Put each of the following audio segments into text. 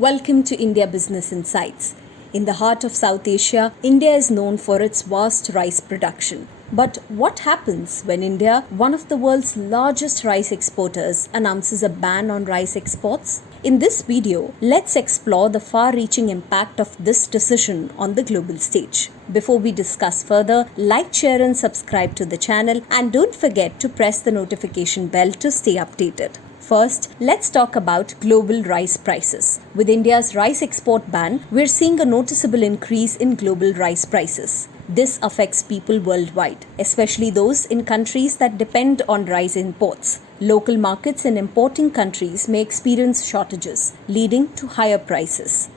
Welcome to India Business Insights. In the heart of South Asia, India is known for its vast rice production. But what happens when India, one of the world's largest rice exporters, announces a ban on rice exports? In this video, let's explore the far-reaching impact of this decision on the global stage. Before we discuss further, like, share and subscribe to the channel, and don't forget to press the notification bell to stay updated. First, let's talk about global rice prices. With India's rice export ban, we're seeing a noticeable increase in global rice prices. This affects people worldwide, especially those in countries that depend on rice imports. Local markets in importing countries may experience shortages, leading to higher prices.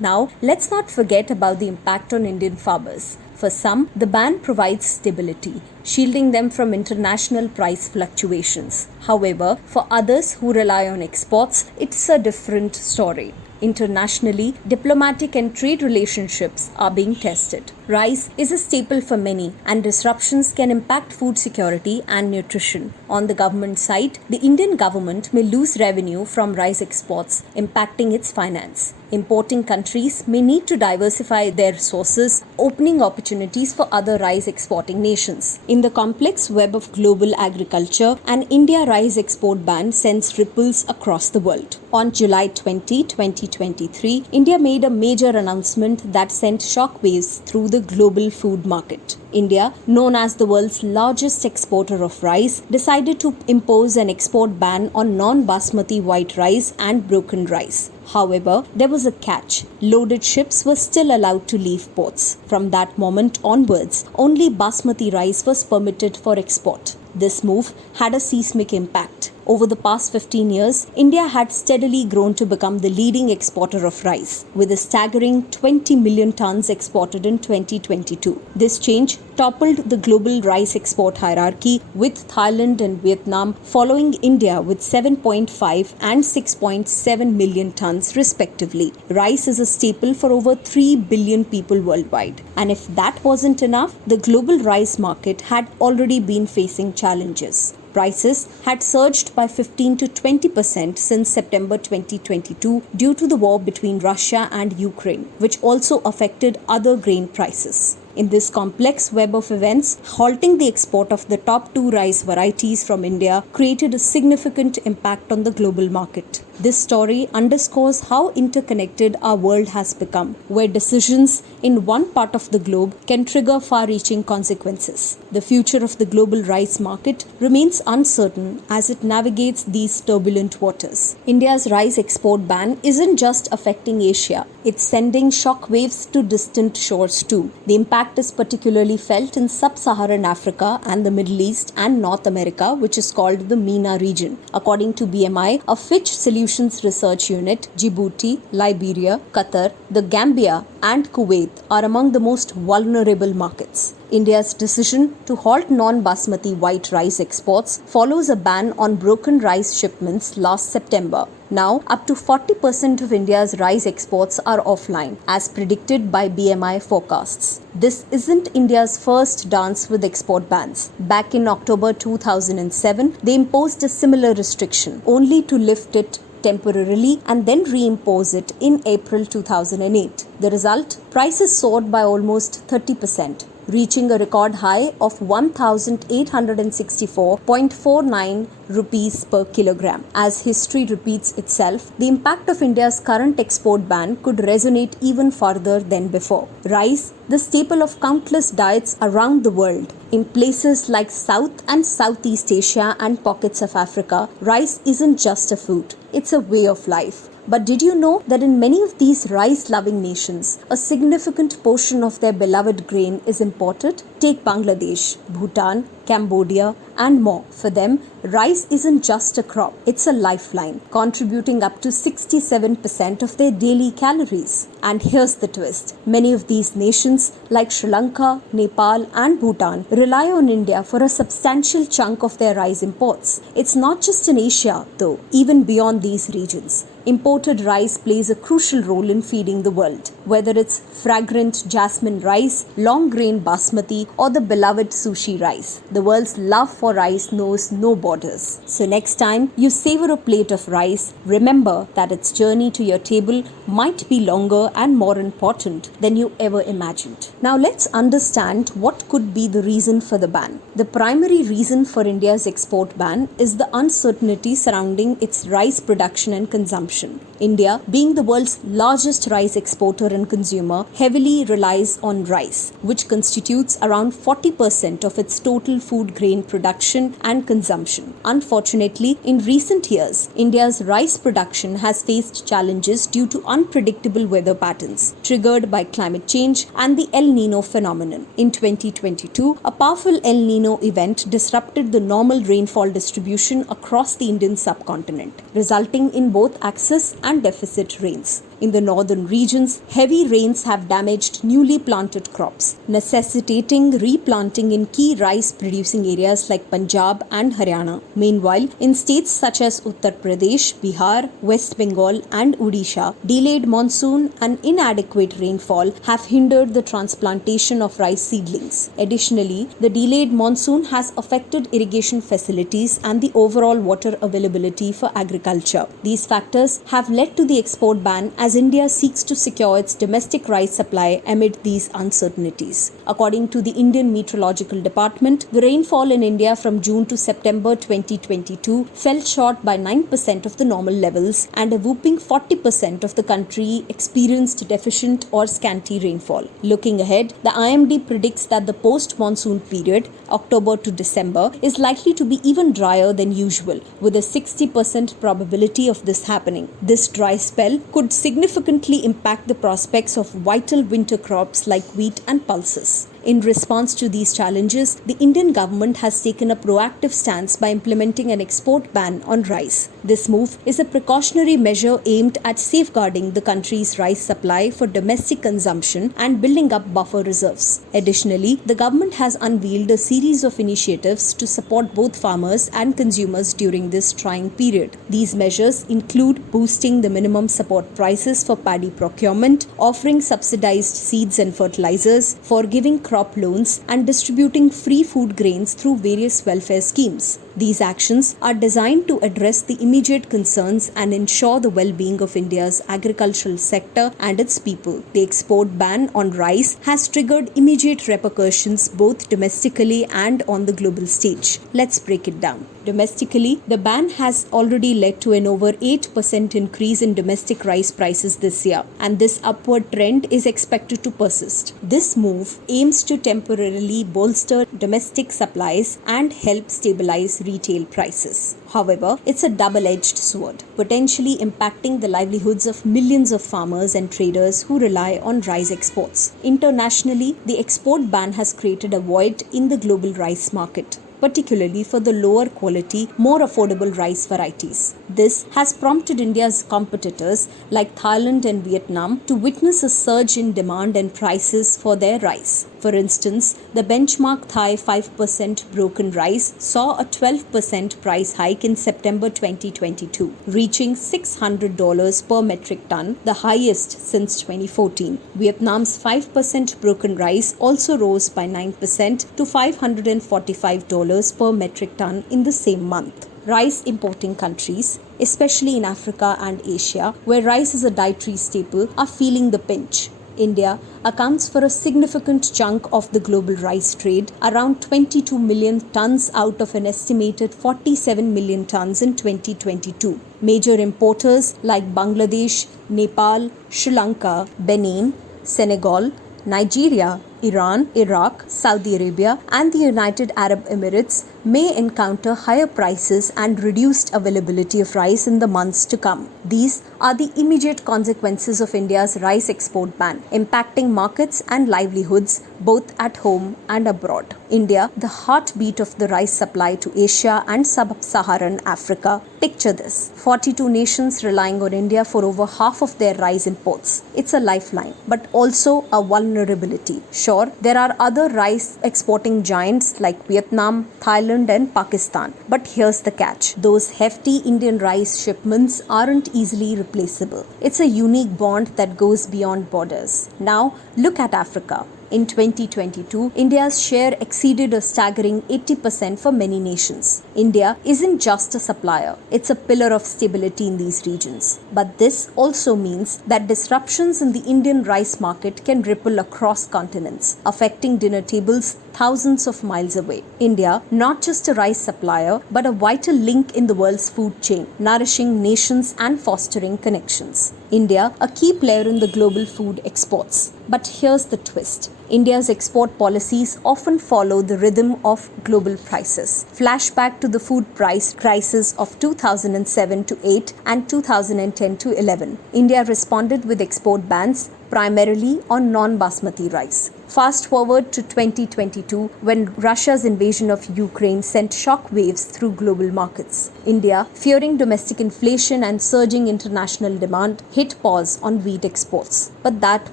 Now, let's not forget about the impact on Indian farmers. For some, the ban provides stability, shielding them from international price fluctuations. However, for others who rely on exports, it's a different story. Internationally, diplomatic and trade relationships are being tested. Rice is a staple for many, and disruptions can impact food security and nutrition. On the government side, the Indian government may lose revenue from rice exports, impacting its finance. Importing countries may need to diversify their sources, opening opportunities for other rice exporting nations. In the complex web of global agriculture, an India rice export ban sends ripples across the world. On July 20, 2023, India made a major announcement that sent shockwaves through the global food market. India, known as the world's largest exporter of rice, decided to impose an export ban on non-basmati white rice and broken rice. However, there was a catch. Loaded ships were still allowed to leave ports. From that moment onwards, only basmati rice was permitted for export. This move had a seismic impact. Over the past 15 years, India had steadily grown to become the leading exporter of rice, with a staggering 20 million tons exported in 2022. This change toppled the global rice export hierarchy, with Thailand and Vietnam following India with 7.5 and 6.7 million tons respectively. Rice is a staple for over 3 billion people worldwide. And if that wasn't enough, the global rice market had already been facing challenges. Prices had surged by 15 to 20% since September 2022 due to the war between Russia and Ukraine, which also affected other grain prices. In this complex web of events, halting the export of the top two rice varieties from India created a significant impact on the global market. This story underscores how interconnected our world has become, where decisions in one part of the globe can trigger far-reaching consequences. The future of the global rice market remains uncertain as it navigates these turbulent waters. India's rice export ban isn't just affecting Asia, it's sending shockwaves to distant shores too. The impact is particularly felt in sub-Saharan Africa and the Middle East and North America, which is called the MENA region. According to BMI, a Fitch Solutions Research Unit, Djibouti, Liberia, Qatar, the Gambia and Kuwait are among the most vulnerable markets. India's decision to halt non-basmati white rice exports follows a ban on broken rice shipments last September. Now, up to 40% of India's rice exports are offline, as predicted by BMI forecasts. This isn't India's first dance with export bans. Back in October 2007, they imposed a similar restriction, only to lift it temporarily and then reimpose it in April 2008. The result? Prices soared by almost 30%. Reaching a record high of 1,864.49 rupees per kilogram. As history repeats itself, the impact of India's current export ban could resonate even further than before. Rice, the staple of countless diets around the world. In places like South and Southeast Asia and pockets of Africa, rice isn't just a food, it's a way of life. But did you know that in many of these rice-loving nations, a significant portion of their beloved grain is imported? Take Bangladesh, Bhutan, Cambodia, and more. For them, rice isn't just a crop, it's a lifeline, contributing up to 67% of their daily calories. And here's the twist. Many of these nations, like Sri Lanka, Nepal, and Bhutan, rely on India for a substantial chunk of their rice imports. It's not just in Asia, though. Even beyond these regions, imported rice plays a crucial role in feeding the world. Whether it's fragrant jasmine rice, long grain basmati, or the beloved sushi rice, the The world's love for rice knows no borders. So next time you savor a plate of rice, remember that its journey to your table might be longer and more important than you ever imagined. Now let's understand what could be the reason for the ban. The primary reason for India's export ban is the uncertainty surrounding its rice production and consumption. India, being the world's largest rice exporter and consumer, heavily relies on rice, which constitutes around 40% of its total food grain production and consumption. Unfortunately, in recent years, India's rice production has faced challenges due to unpredictable weather patterns triggered by climate change and the El Nino phenomenon. In 2022, a powerful El Nino event disrupted the normal rainfall distribution across the Indian subcontinent, resulting in both excess and deficit rains. In the northern regions, heavy rains have damaged newly planted crops, necessitating replanting in key rice-producing areas like Punjab and Haryana. Meanwhile, in states such as Uttar Pradesh, Bihar, West Bengal and Odisha, delayed monsoon and inadequate rainfall have hindered the transplantation of rice seedlings. Additionally, the delayed monsoon has affected irrigation facilities and the overall water availability for agriculture. These factors have led to the export ban as India seeks to secure its domestic rice supply amid these uncertainties. According to the Indian Meteorological Department, the rainfall in India from June to September 2022 fell short by 9% of the normal levels, and a whopping 40% of the country experienced deficient or scanty rainfall. Looking ahead, the IMD predicts that the post-monsoon period, October to December, is likely to be even drier than usual, with a 60% probability of this happening. This dry spell could significantly impact the prospects of vital winter crops like wheat and pulses. In response to these challenges, the Indian government has taken a proactive stance by implementing an export ban on rice. This move is a precautionary measure aimed at safeguarding the country's rice supply for domestic consumption and building up buffer reserves. Additionally, the government has unveiled a series of initiatives to support both farmers and consumers during this trying period. These measures include boosting the minimum support prices for paddy procurement, offering subsidized seeds and fertilizers, forgiving crop loans, and distributing free food grains through various welfare schemes. These actions are designed to address the immediate concerns and ensure the well-being of India's agricultural sector and its people. The export ban on rice has triggered immediate repercussions both domestically and on the global stage. Let's break it down. Domestically, the ban has already led to an over 8% increase in domestic rice prices this year, and this upward trend is expected to persist. This move aims to temporarily bolster domestic supplies and help stabilize retail prices. However, it's a double-edged sword, potentially impacting the livelihoods of millions of farmers and traders who rely on rice exports. Internationally, the export ban has created a void in the global rice market, particularly for the lower quality, more affordable rice varieties. This has prompted India's competitors like Thailand and Vietnam to witness a surge in demand and prices for their rice. For instance, the benchmark Thai 5% broken rice saw a 12% price hike in September 2022, reaching $600 per metric ton, the highest since 2014. Vietnam's 5% broken rice also rose by 9% to $545 per metric ton in the same month. Rice importing countries, especially in Africa and Asia, where rice is a dietary staple, are feeling the pinch. India accounts for a significant chunk of the global rice trade, around 22 million tons out of an estimated 47 million tons in 2022. Major importers like Bangladesh, Nepal, Sri Lanka, Benin, Senegal, Nigeria, Iran, Iraq, Saudi Arabia, and the United Arab Emirates may encounter higher prices and reduced availability of rice in the months to come. These are the immediate consequences of India's rice export ban, impacting markets and livelihoods both at home and abroad. India, the heartbeat of the rice supply to Asia and sub-Saharan Africa. Picture this: 42 nations relying on India for over half of their rice imports. It's a lifeline, but also a vulnerability. Sure, there are other rice exporting giants like Vietnam, Thailand, and Pakistan. But here's the catch: those hefty Indian rice shipments aren't easily replaceable. It's a unique bond that goes beyond borders. Now, look at Africa. In 2022, India's share exceeded a staggering 80% for many nations. India isn't just a supplier, it's a pillar of stability in these regions. But this also means that disruptions in the Indian rice market can ripple across continents, affecting dinner tables thousands of miles away. India, not just a rice supplier, but a vital link in the world's food chain, nourishing nations and fostering connections. India, a key player in the global food exports. But here's the twist. India's export policies often follow the rhythm of global prices. Flashback to the food price crisis of 2007 to 8 and 2010 to 11. India responded with export bans primarily on non-basmati rice. Fast forward to 2022, when Russia's invasion of Ukraine sent shock waves through global markets. India, fearing domestic inflation and surging international demand, hit pause on wheat exports. But that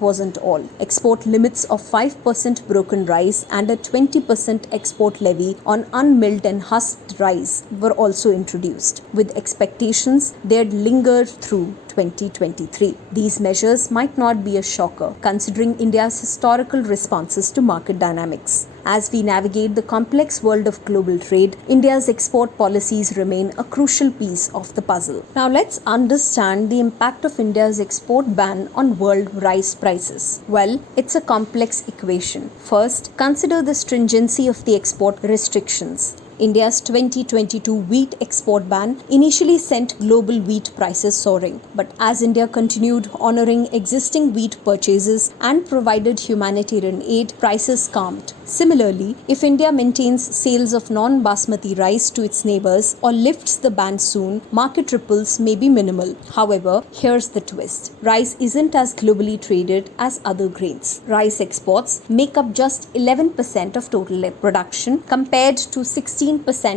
wasn't all. Export limits of 5% broken rice and a 20% export levy on unmilled and husked rice were also introduced, with expectations they'd linger through 2023. These measures might not be a shocker, considering India's historical responses to market dynamics. As we navigate the complex world of global trade, India's export policies remain a crucial piece of the puzzle. Now let's understand the impact of India's export ban on world rice prices. Well, it's a complex equation. First, consider the stringency of the export restrictions. India's 2022 wheat export ban initially sent global wheat prices soaring, but as India continued honoring existing wheat purchases and provided humanitarian aid, prices calmed. Similarly, if India maintains sales of non-basmati rice to its neighbors or lifts the ban soon, market ripples may be minimal. However, here's the twist. Rice isn't as globally traded as other grains. Rice exports make up just 11% of total production compared to 16%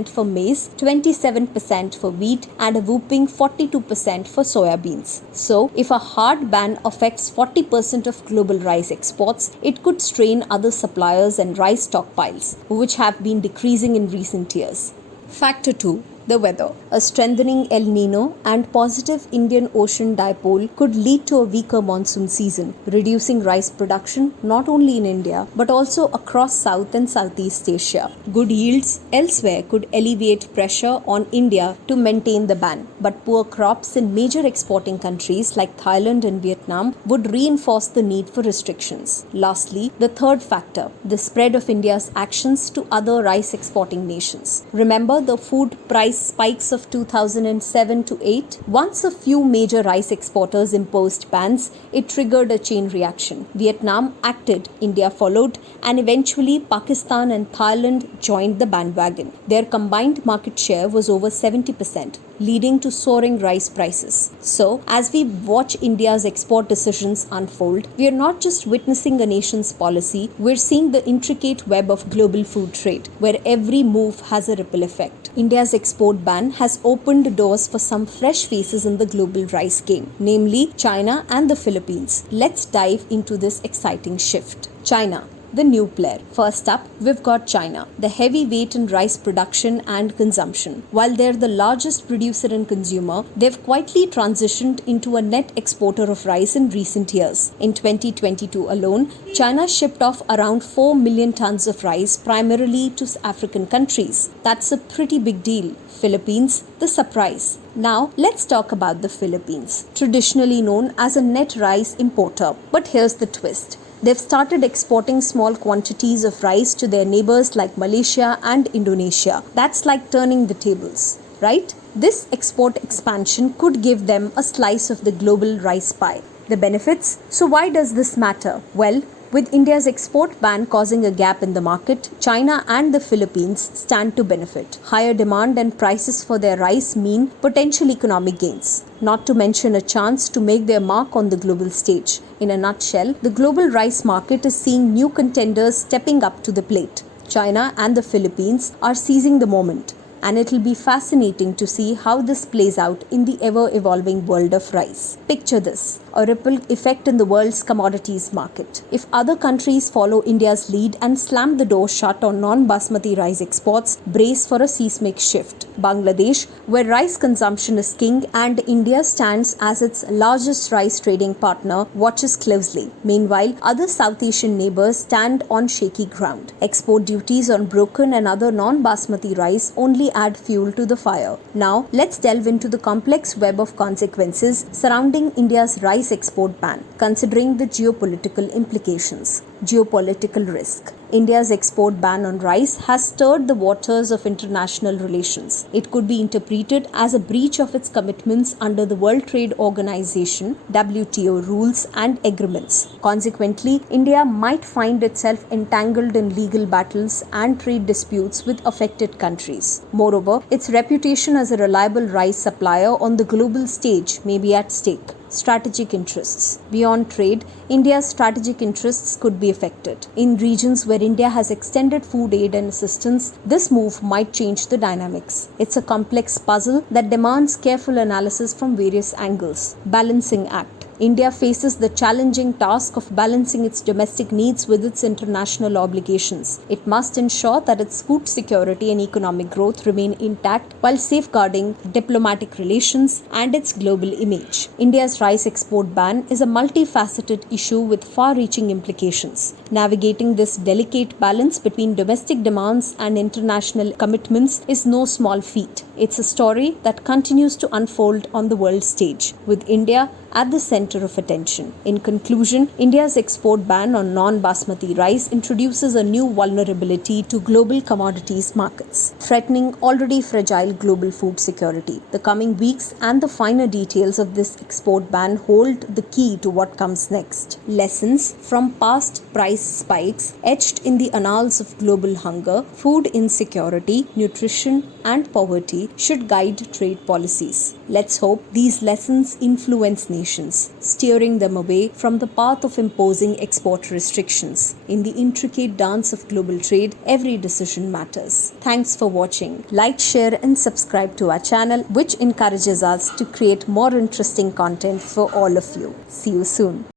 for maize, 27% for wheat, and a whopping 42% for soybeans. So, if a hard ban affects 40% of global rice exports, it could strain other suppliers and rice stockpiles, which have been decreasing in recent years. Factor 2. The weather. A strengthening El Nino and positive Indian Ocean dipole could lead to a weaker monsoon season, reducing rice production not only in India but also across South and Southeast Asia. Good yields elsewhere could alleviate pressure on India to maintain the ban, but poor crops in major exporting countries like Thailand and Vietnam would reinforce the need for restrictions. Lastly, the third factor, the spread of India's actions to other rice exporting nations. Remember the food price spikes of 2007 to 8? Once a few major rice exporters imposed bans, it triggered a chain reaction. Vietnam acted, India followed, and eventually Pakistan and Thailand joined the bandwagon. Their combined market share was over 70%, leading to soaring rice prices. So, as we watch India's export decisions unfold, we are not just witnessing a nation's policy, we're seeing the intricate web of global food trade, where every move has a ripple effect. India's export ban has opened doors for some fresh faces in the global rice game, namely China and the Philippines. Let's dive into this exciting shift. China, the new player. First up, we've got China, the heavyweight in rice production and consumption. While they're the largest producer and consumer, they've quietly transitioned into a net exporter of rice in recent years. In 2022 alone, China shipped off around 4 million tons of rice, primarily to African countries. That's a pretty big deal. Philippines, the surprise. Now, let's talk about the Philippines, traditionally known as a net rice importer. But here's the twist. They've started exporting small quantities of rice to their neighbors like Malaysia and Indonesia. That's like turning the tables, right? This export expansion could give them a slice of the global rice pie. The benefits? So why does this matter? Well, with India's export ban causing a gap in the market, China and the Philippines stand to benefit. Higher demand and prices for their rice mean potential economic gains, not to mention a chance to make their mark on the global stage. In a nutshell, the global rice market is seeing new contenders stepping up to the plate. China and the Philippines are seizing the moment, and it'll be fascinating to see how this plays out in the ever-evolving world of rice. Picture this. a ripple effect in the world's commodities market. If other countries follow India's lead and slam the door shut on non-basmati rice exports, brace for a seismic shift. Bangladesh, where rice consumption is king and India stands as its largest rice trading partner, watches closely. Meanwhile, other South Asian neighbors stand on shaky ground. Export duties on broken and other non-basmati rice only add fuel to the fire. Now, let's delve into the complex web of consequences surrounding India's rice export ban, considering the geopolitical implications. Geopolitical risk. India's export ban on rice has stirred the waters of international relations. It could be interpreted as a breach of its commitments under the World Trade Organization, WTO rules and agreements. Consequently, India might find itself entangled in legal battles and trade disputes with affected countries. Moreover, its reputation as a reliable rice supplier on the global stage may be at stake. Strategic interests. Beyond trade, India's strategic interests could be affected. In regions where India has extended food aid and assistance, this move might change the dynamics. It's a complex puzzle that demands careful analysis from various angles. Balancing act. India faces the challenging task of balancing its domestic needs with its international obligations. It must ensure that its food security and economic growth remain intact while safeguarding diplomatic relations and its global image. India's rice export ban is a multifaceted issue with far-reaching implications. Navigating this delicate balance between domestic demands and international commitments is no small feat. It's a story that continues to unfold on the world stage, with India at the center of attention. In conclusion, India's export ban on non-basmati rice introduces a new vulnerability to global commodities markets, threatening already fragile global food security. The coming weeks and the finer details of this export ban hold the key to what comes next. Lessons from past price spikes etched in the annals of global hunger, food insecurity, nutrition, and poverty should guide trade policies. Let's hope these lessons influence nations, steering them away from the path of imposing export restrictions. In the intricate dance of global trade, every decision matters. Thanks for watching. Like, share, and subscribe to our channel, which encourages us to create more interesting content for all of you. See you soon.